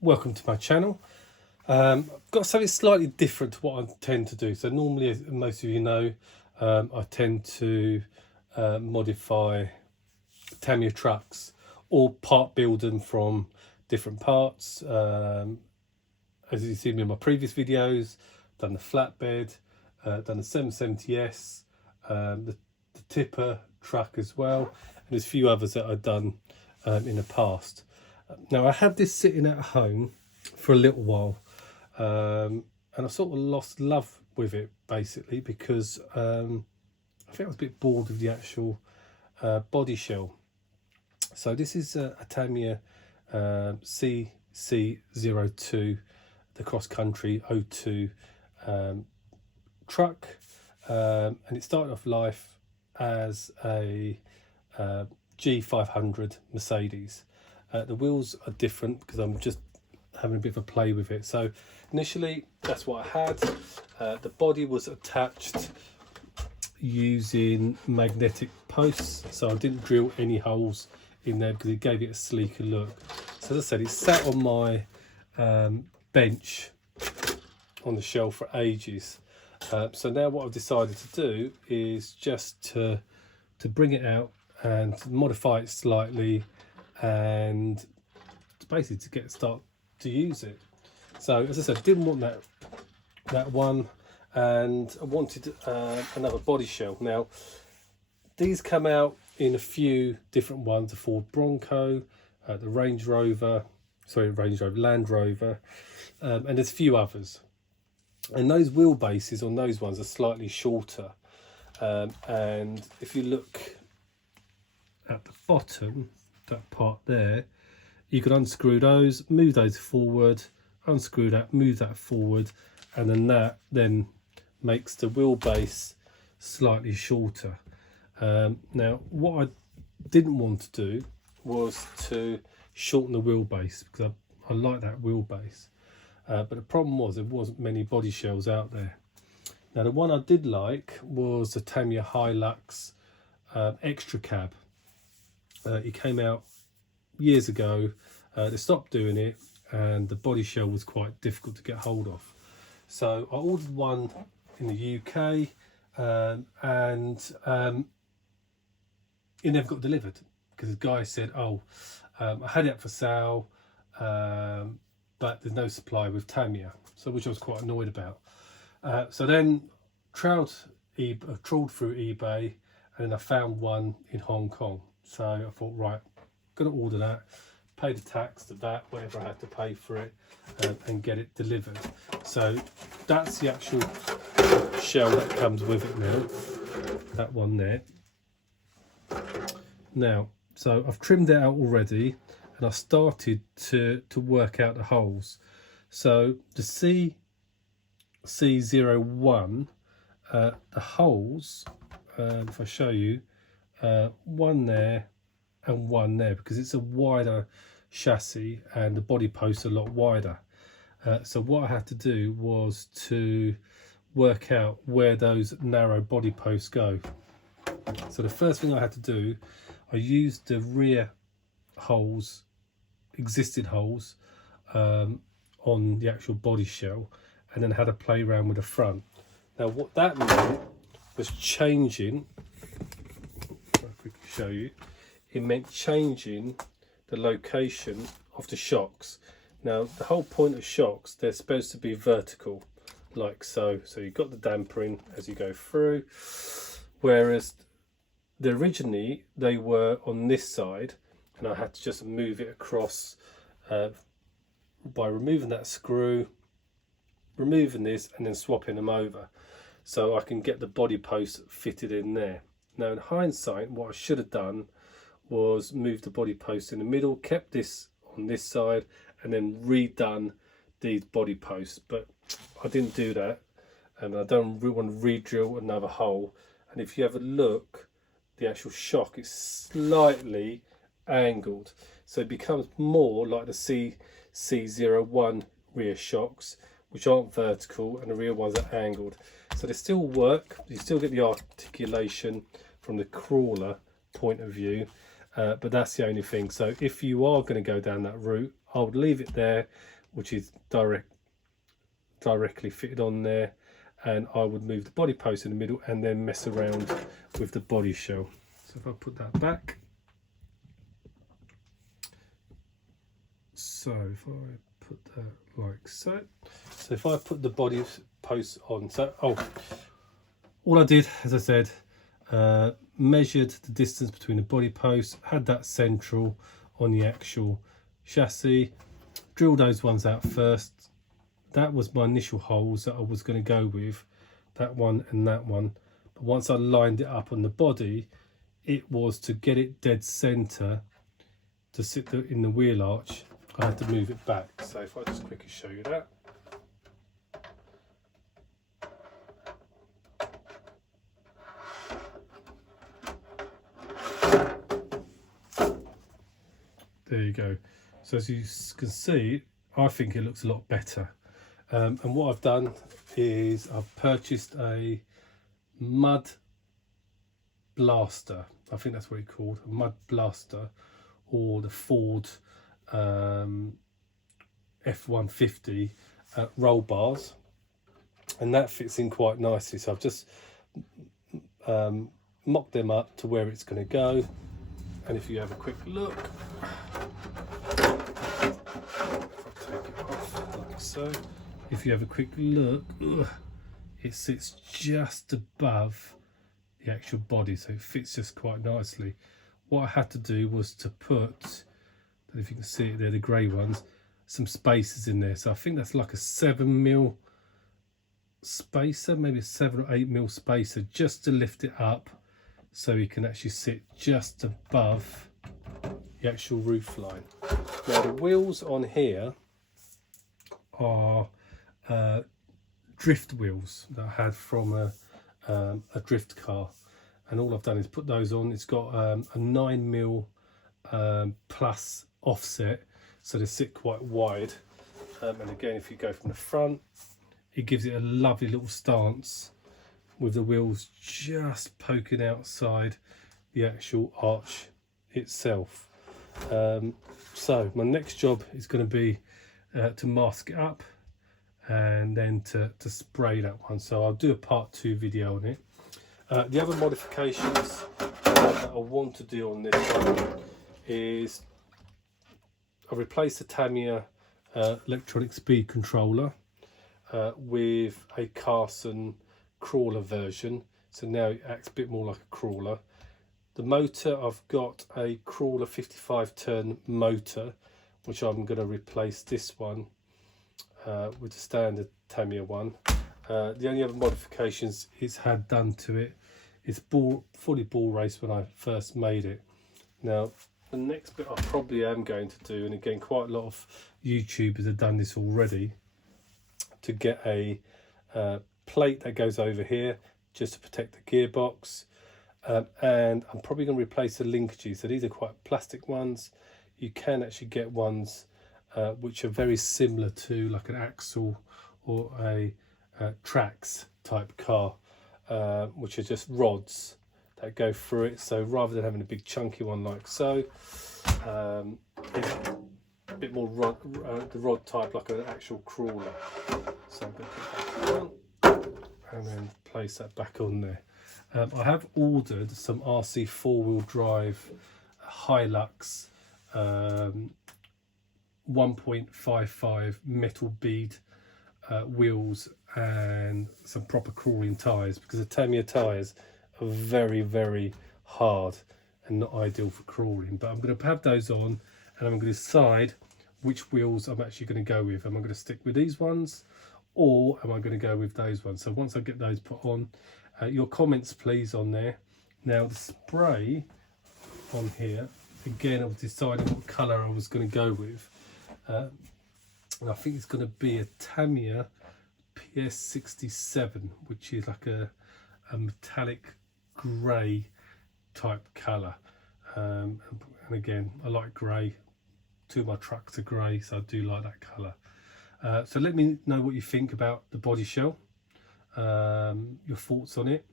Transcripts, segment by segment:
Welcome to my channel. I've got something slightly different to what I tend to do. So normally, as most of you know, I tend to modify Tamiya trucks or part build them from different parts. As you've seen in my previous videos, done the flatbed, done the 770S, the tipper truck as well, and there's a few others that I've done in the past. Now I had this sitting at home for a little while, and I sort of lost love with it basically because I think I was a bit bored of the actual body shell. So this is a Tamiya CC02, the cross-country 02 truck, and it started off life as a G500 Mercedes. The wheels are different because I'm just having a bit of a play with it. So initially that's what I had. The body was attached using magnetic posts, so I didn't drill any holes in there because it gave it a sleeker look. So as I said, it sat on my bench on the shelf for ages. So now what I've decided to do is just to bring it out and modify it slightly, and basically to start to use it. So as I said, didn't want that one, and I wanted another body shell. Now these come out in a few different ones: the Ford Bronco, the Land Rover, and there's a few others. And those wheelbases on those ones are slightly shorter, and if you look at the bottom, that part there, you could unscrew those, move those forward, unscrew that, move that forward, and then that makes the wheelbase slightly shorter. Now what I didn't want to do was to shorten the wheelbase because I like that wheelbase, but the problem was there wasn't many body shells out there. Now the one I did like was the Tamiya Hilux Extra Cab. It came out years ago. They stopped doing it, and the body shell was quite difficult to get hold of. So I ordered one in the UK, and it never got delivered because the guy said, "Oh, I had it up for sale, but there's no supply with Tamiya," so which I was quite annoyed about. So then trawled through eBay, and then I found one in Hong Kong. So I thought, right, gonna order that, pay the tax, the VAT, whatever I had to pay for it, and get it delivered. So that's the actual shell that comes with it now, that one there. Now, so I've trimmed it out already, and I started to work out the holes. So the CC01, the holes, if I show you, one there and one there, because it's a wider chassis and the body posts a lot wider. So what I had to do was to work out where those narrow body posts go. So the first thing I had to do, I used the rear holes, existing holes, on the actual body shell, and then had to play around with the front. Now what that meant was changing, I'll quickly show you, it meant changing the location of the shocks. Now the whole point of shocks, they're supposed to be vertical, like so. So you've got the dampering as you go through, whereas originally they were on this side, and I had to just move it across by removing that screw, removing this, and then swapping them over, so I can get the body post fitted in there. Now in hindsight, what I should have done was move the body post in the middle, kept this on this side, and then redone these body posts, but I didn't do that, and I don't really want to re-drill another hole. And if you have a look, the actual shock is slightly angled, so it becomes more like the CC01 rear shocks, which aren't vertical, and the rear ones are angled. So they still work, you still get the articulation from the crawler point of view, but that's the only thing. So if you are going to go down that route, I would leave it there, which is directly fitted on there, and I would move the body post in the middle and then mess around with the body shell. So if I put that back, so if I put that like so, so if I put the body post on, so all I did, as I said, measured the distance between the body posts, had that central on the actual chassis, drilled those ones out first. That was my initial holes that I was going to go with, that one and that one. But once I lined it up on the body, it was to get it dead center to sit in the wheel arch, I had to move it back. So if I just quickly show you that. There you go. So as you can see, I think it looks a lot better. And what I've done is I've purchased a mud blaster. I think that's what it's called, a mud blaster, or the Ford F-150 roll bars, and that fits in quite nicely. So I've just mocked them up to where it's going to go. And if you have a quick look, if I take it off like so, if you have a quick look, it sits just above the actual body, so it fits just quite nicely. What I had to do was to put, if you can see it there, the grey ones, some spacers in there. So I think that's like a 7mm spacer, maybe a 7 or 8mm spacer, just to lift it up so you can actually sit just above the actual roof line. Now the wheels on here are drift wheels that I had from a drift car, and all I've done is put those on. It's got a 9mm plus offset, so they sit quite wide, and again, if you go from the front, it gives it a lovely little stance with the wheels just poking outside the actual arch itself. So my next job is going to be to mask it up and then to spray that one. So I'll do a part 2 video on it. The other modifications that I want to do on this one is I replaced the Tamiya electronic speed controller with a Carson crawler version, so now it acts a bit more like a crawler. The motor, I've got a crawler 55 turn motor, which I'm going to replace this one with the standard Tamiya one. The only other modifications it's had done to it is fully ball race when I first made it. Now the next bit I probably am going to do, and again quite a lot of YouTubers have done this already, to get a plate that goes over here just to protect the gearbox, and I'm probably going to replace the linkages. So these are quite plastic ones. You can actually get ones which are very similar to like an axle or a Trax type car, which are just rods that go through it. So rather than having a big chunky one like so, it's a bit more the rod type like an actual crawler. So I'm going to put that on and then place that back on there. I have ordered some RC 4-wheel drive Hilux 1.55 metal bead wheels and some proper crawling tyres, because the Tamiya tyres are very, very hard and not ideal for crawling. But I'm going to have those on, and I'm going to decide which wheels I'm actually going to go with. Am I going to stick with these ones, or am I going to go with those ones? So once I get those put on, your comments please on there. Now the spray on here, again I was deciding what colour I was going to go with, and I think it's going to be a Tamiya PS67, which is like a metallic grey type colour, and again I like grey. 2 of my trucks are grey, so I do like that colour. So let me know what you think about the body shell, your thoughts on it,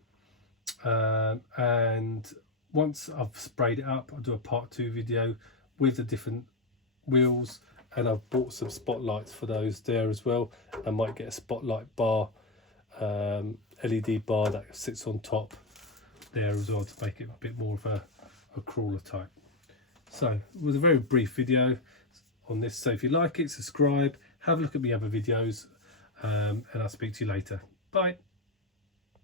and once I've sprayed it up, I'll do a part 2 video with the different wheels, and I've bought some spotlights for those there as well. I might get a spotlight bar, LED bar that sits on top there as well to make it a bit more of a crawler type. So it was a very brief video on this, so if you like it, subscribe, have a look at my other videos, and I'll speak to you later. Bye.